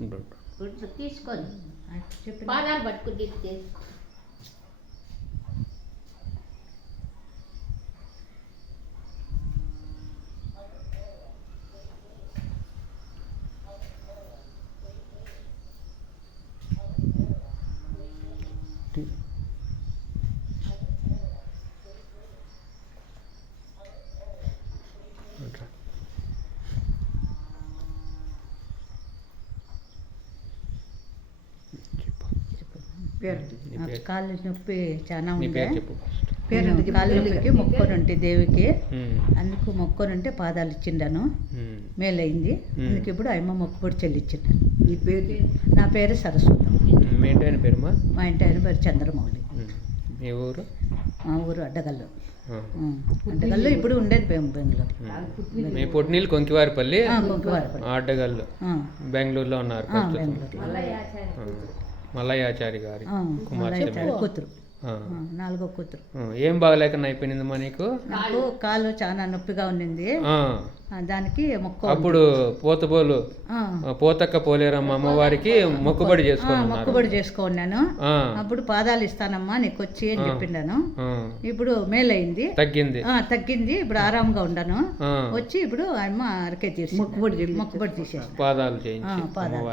ఉండు. గుడ్లు తీసుకొని చెప్పిన పాదాలు పట్టుకుని ఇస్తే ఇట్రా. పేరు? పేరు. కాళ్ళు నొప్పి చాలా నీ ఉంది పేరు పేరు కాళ్ళు నొప్పికి మొక్కోనుంటే దేవికి. అందుకు మొక్కోనుంటే పాదాలు ఇచ్చిండాను. మేలైంది. అందుకు ఇప్పుడు అమ్మ మొక్కుబడి చెల్లించిండాను నీ పేరు? నా పేరు సరస్వతం. మీ ఇంటి ఆయన పేరుమా మా ఇంటి ఆయన పేరు చంద్రమౌళి. మీ ఊరు? మా ఊరు అడ్డగల్లు. అడ్డగల్లు ఇప్పుడు ఉండేది బెంగళూరు. మీ పొట్టినీళ్ళు కొంకివారిపల్లి? ఆ, కొంకవారిపల్లి. ఆడ్డగల్లు ఆ, బెంగళూరులో ఉన్నారు మల్లయ్యాచారి గారి కూతురు. నాలుగో కూతురు. ఏం బాగలేకన్నా అయిపోయిందమ్మా నీకు? నాకు కాలు చాలా నొప్పిగా ఉండింది దానికి మొక్క అప్పుడు పోతబోలు. పోతక్క పోలేరమ్మ అమ్మవారికి మొక్కుబడి చేసుకున్నారు మొక్కుబడి చేసుకున్నాను. అప్పుడు పాదాలు ఇస్తానమ్మా నీకు వచ్చి అని. చెప్పిండాను. ఇప్పుడు మేలైంది. తగ్గింది. ఆ, తగ్గింది. ఇప్పుడు ఆరాంగా ఉండను. వచ్చి ఇప్పుడు అమ్మ అరకే తీసి మొక్కుబడి మొక్కుబడి తీసేసి పాదాలు చేయించి పాదాలు